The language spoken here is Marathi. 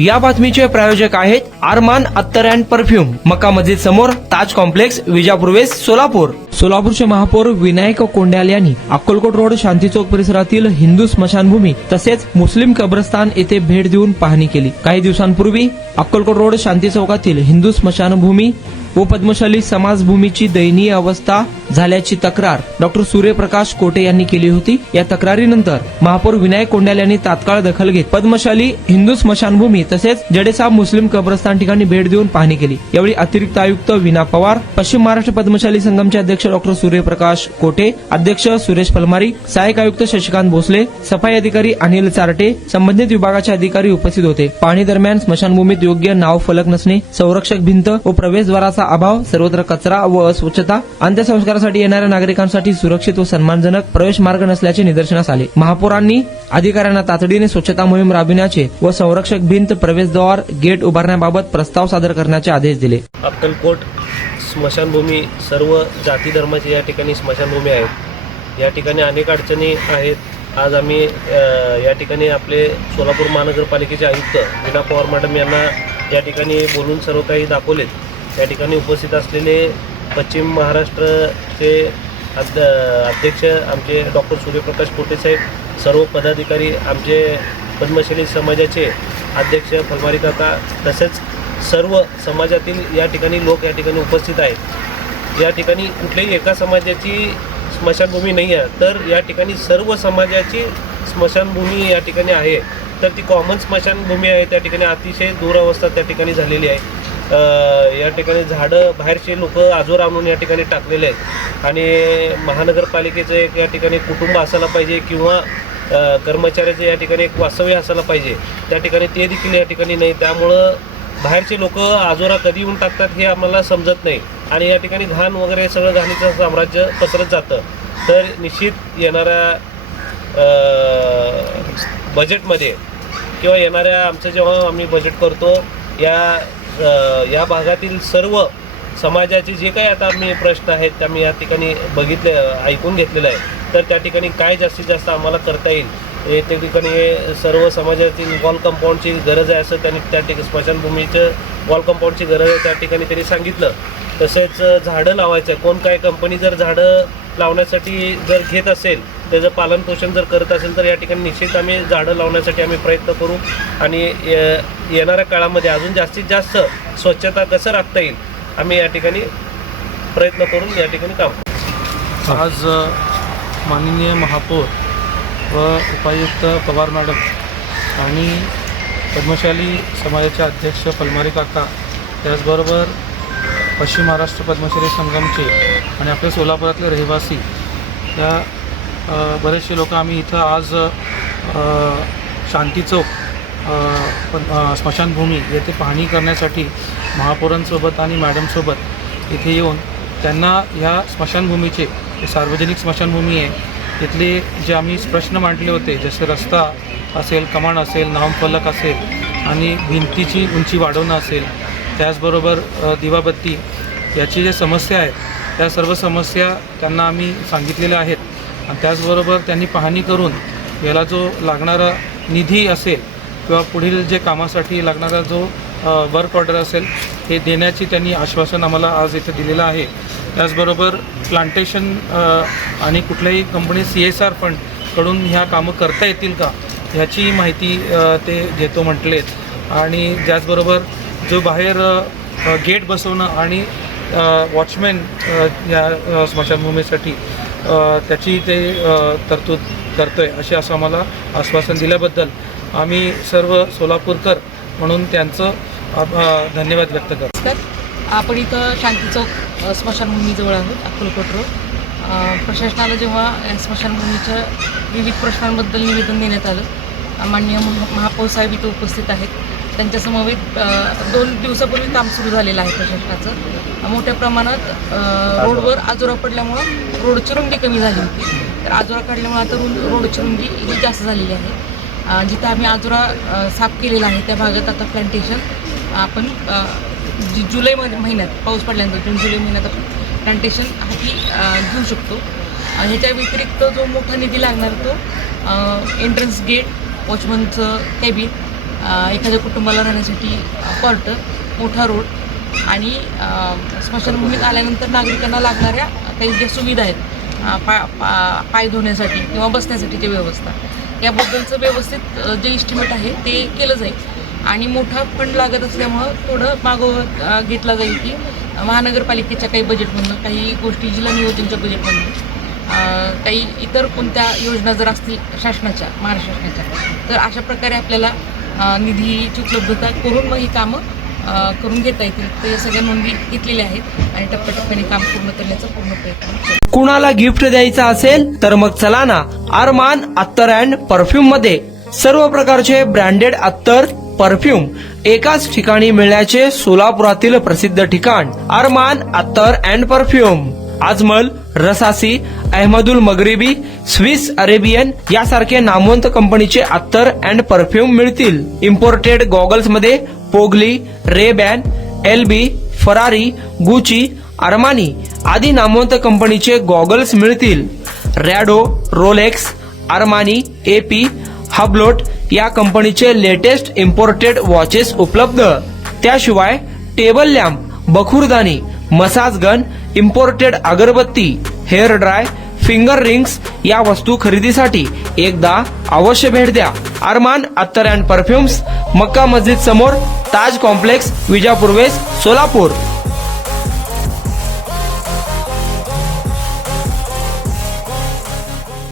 या बातमीचे प्रायोजक आहेत आरमान अत्तर अँड परफ्यूम, मक्का मस्जिद समोर, ताज कॉम्प्लेक्स, विजापूर वेस्ट, सोलापूर. सोलापूरचे महापौर विनायक कोंड्याल यांनी अक्कलकोट रोड, शांती चौक परिसरातील हिंदू स्मशानभूमी तसेच मुस्लिम कब्रस्तान येथे भेट देऊन पाहणी केली. काही दिवसांपूर्वी अक्कलकोट रोड, शांती चौकातील हिंदू स्मशानभूमी व पद्मशाली समाजभूमीची दयनीय अवस्था झाल्याची तक्रार डॉक्टर सूर्यप्रकाश कोटे यांनी केली होती. या तक्रारीनंतर महापौर विनायक कोंड्याल यांनी तात्काळ दखल घेत पद्मशाली हिंदू स्मशानभूमी तसेच जडेसाब मुस्लिम कब्रस्तान ठिकाणी भेट देऊन पाहणी केली. यावेळी अतिरिक्त आयुक्त वीणा पवार, पश्चिम महाराष्ट्र पद्मशाली संघमचे अध्यक्ष डॉक्टर सूर्यप्रकाश कोटे, अध्यक्ष सुरेश पलमारी, सहाय्यक आयुक्त शशिकांत भोसले, सफाई अधिकारी अनिल चारटे, संबंधित विभागाचे अधिकारी उपस्थित होते. पाहणी दरम्यान स्मशानभूमीत योग्य नाव फलक नसणे, संरक्षक भिंत व प्रवेशद्वाराचा अभाव, सर्वत्र कचरा व अस्वच्छता, अंत्यसंस्कारासाठी येणाऱ्या नागरिकांसाठी सुरक्षित व सन्मानजनक प्रवेश मार्ग नसल्याचे निदर्शनास आले. महापौरांनी अधिकाऱ्यांना तातडीने स्वच्छता मोहीम राबविण्याचे व संरक्षक भिंत, प्रवेशद्वार, गेट उभारण्याबाबत प्रस्ताव सादर करण्याचे आदेश दिले. अक्कलकोट स्मशानभूमी सर्व जाती धर्माची या ठिकाणी स्मशानभूमी आहेत. या ठिकाणी अनेक अडचणी आहेत. आज आम्ही या ठिकाणी आपले सोलापूर महानगरपालिकेचे आयुक्त वीणा पवार मॅडम यांना या ठिकाणी बोलून सर्व काही दाखवलेत. या ठिकाणी उपस्थित असलेले पश्चिम महाराष्ट्राचे अध्यक्ष आमचे डॉक्टर सूर्यप्रकाश कोटे साहेब, सर्व पदाधिकारी, आमचे पद्मशाली समाजाचे अध्यक्ष फलमारी काका, तसेच सर्व समाजातील या ठिकाणी लोक या ठिकाणी उपस्थित आहेत. या ठिकाणी कुठल्याही एका समाजाची स्मशानभूमी नाही आहे, तर या ठिकाणी सर्व समाजाची स्मशानभूमी या ठिकाणी आहे. तर ती कॉमन स्मशानभूमी आहे. त्या ठिकाणी अतिशय दुरावस्था त्या ठिकाणी झालेली आहे. या ठिकाणी झाडं बाहेरचे लोक आजवर आणून या ठिकाणी टाकलेले आहेत आणि महानगरपालिकेचं एक या ठिकाणी कुटुंब असायला पाहिजे किंवा कर्मचाऱ्याचं या ठिकाणी एक वास्तव्य असायला पाहिजे. त्या ठिकाणी ते देखील या ठिकाणी नाही. त्यामुळं बाहेरचे लोक आजोरा कधी येऊन टाकतात हे आम्हाला समजत नाही आणि या ठिकाणी घाण वगैरे सगळं घाणीचं साम्राज्य पसरत जातं. तर निश्चित येणाऱ्या बजेटमध्ये किंवा येणाऱ्या आमचं जेव्हा आम्ही बजेट करतो या भागातील सर्व समाजाचे जे काही आता आम्ही प्रश्न आहेत ते आम्ही या ठिकाणी ऐकून घेतलेलं आहे. तर त्या ठिकाणी काय जास्तीत जास्त आम्हाला करता येईल त्या ठिकाणी सर्व समाजातील वॉल कंपाऊंडची गरज आहे असं त्यांनी त्या ठिकाणी स्मशानभूमीचं वॉल कंपाऊंडची गरज आहे त्या ठिकाणी त्यांनी सांगितलं. तसेच झाडं लावायचं आहे. कोण काय कंपनी जर झाडं लावण्यासाठी जर घेत असेल, त्याचं पालनपोषण जर करत असेल तर या ठिकाणी निश्चित आम्ही झाडं लावण्यासाठी आम्ही प्रयत्न करू आणि येणाऱ्या काळामध्ये अजून जास्तीत जास्त स्वच्छता कसं राखता येईल आम्ही या ठिकाणी प्रयत्न करून या ठिकाणी काम करू. आज माननीय महापौर व उपायुक्त पवार मॅडम आणि पद्मशाली समाजाचे अध्यक्ष पलमारी काका, त्याचबरोबर पश्चिम महाराष्ट्र पद्मशाली संघमचे आणि आपल्या सोलापुरातले रहिवासी या बरेचसे लोक आम्ही इथं आज शांती चौक स्मशानभूमी येथे पाहणी करण्यासाठी महापौरांसोबत आणि मॅडमसोबत इथे येऊन त्यांना ह्या स्मशानभूमीचे सार्वजनिक स्मशानभूमी आहे तिथले जे आम्ही प्रश्न मांडले होते, जसे रस्ता असेल, कमान असेल, नामफलक असेल आणि भिंतीची उंची वाढवणं असेल, त्याचबरोबर दिवाबत्ती याची जे समस्या आहेत त्या सर्व समस्या त्यांना आम्ही सांगितलेल्या आहेत. आणि त्याचबरोबर त्यांनी पाहणी करून याला जो लागणारा निधी असेल किंवा पुढील जे कामासाठी लागणारा जो वर्क ऑर्डर असेल हे देण्याची त्यांनी आश्वासन आम्हाला आज इथे दिलेलं आहे. त्याचबरोबर प्लांटेशन आणि कुठल्याही कंपनी CSR फंडकडून ह्या कामं करता येतील का ह्याची माहिती ते घेतो म्हटलेत. आणि त्याचबरोबर जो बाहेर गेट बसवणं आणि वॉचमॅन या स्मशानभूमीसाठी त्याची ते तरतूद करतो आहे असे असं आम्हाला आश्वासन दिल्याबद्दल आम्ही सर्व सोलापूरकर म्हणून त्यांचं धन्यवाद व्यक्त करतो. आपण इथं शांती चौक स्मशानभूमीजवळ आहोत, अक्कलकोट रोड. प्रशासनाला जेव्हा स्मशानभूमीच्या विविध प्रश्नांबद्दल निवेदन देण्यात आलं, माननीय महापौर साहेब इथं उपस्थित आहेत. त्यांच्या समवेत 2 दिवसापूर्वी काम सुरू झालेलं आहे प्रशासनाचं. मोठ्या प्रमाणात रोडवर आजोरा पडल्यामुळं रोडची रुंदी कमी झाली होती. तर आजोरा काढल्यामुळे आता रोडची रुंदी ही जास्त झालेली आहे. जिथं आम्ही आजोरा साफ केलेला आहे त्या भागात आता प्लांटेशन आपण जुलै महिन्यात पाऊस पडल्यानंतर जून-जुलै महिन्यात आपण प्लांटेशन हाती घेऊ शकतो. ह्याच्या व्यतिरिक्त जो मोठा निधी लागणार तो एंट्रन्स गेट, वॉचमनचं कॅबिन एखाद्या कुटुंबाला राहण्यासाठी कॉर्ट, मोठा रोड आणि स्मशानभूमीत आल्यानंतर नागरिकांना लागणाऱ्या काही ज्या सुविधा आहेत, पाय धुण्यासाठी किंवा बसण्यासाठीची व्यवस्था, याबद्दलचं व्यवस्थित जे इस्टिमेट आहे ते केलं जाईल आणि मोठा फंड लागत असल्यामुळं थोडं मागोवा घेतला जाईल की महानगरपालिकेच्या काही बजेटमधून, काही गोष्टी जिल्हा नियोजनच्या बजेटमधून, काही इतर कोणत्या योजना जर असतील शासनाच्या, महाराष्ट्र शासनाच्या, तर अशा प्रकारे आपल्याला निधीची उपलब्धता करून मग ही कामं करून घेता येतील. तर या सगळ्या नोंदी घेतलेल्या आहेत आणि टप्प्याटप्प्याने काम पूर्ण करण्याचा पूर्ण प्रयत्न करू. कुणाला गिफ्ट द्यायचं असेल तर मग चला ना अरमान अत्तर अँड परफ्यूम मध्ये. सर्व प्रकारचे ब्रँडेड अत्तर, परफ्यूम एकाच ठिकाणी मिळण्याचे सोलापुरातील प्रसिद्ध ठिकाण अरमान अत्तर and perfume. Ajmal, Rasasi, Ahmed Al Maghribi, Swiss Arabian यासारखे नामवंत कंपनीचे अत्तर अँड परफ्यूम मिळतील. इम्पोर्टेड गॉगल्स मध्ये पोगली, Ray Ban, LB, Ferrari, Gucci, Armani आदी नामवंत कंपनीचे गॉगल्स मिळतील. Rado, Rolex, Armani, AP, Hublot या कंपनीचे लेटेस्ट इम्पोर्टेड वॉचेस उपलब्ध. त्याशिवाय टेबल लॅम्प, बखुरदानी, मसाज गन, इम्पोर्टेड अगरबत्ती, हेअर ड्राय, फिंगर रिंग्स या वस्तू खरेदीसाठी एकदा अवश्य भेट द्या. अरमान अत्तर अँड परफ्युम्स, मक्का मस्जिद समोर, ताज कॉम्प्लेक्स, विजापूर वेस्ट, सोलापूर.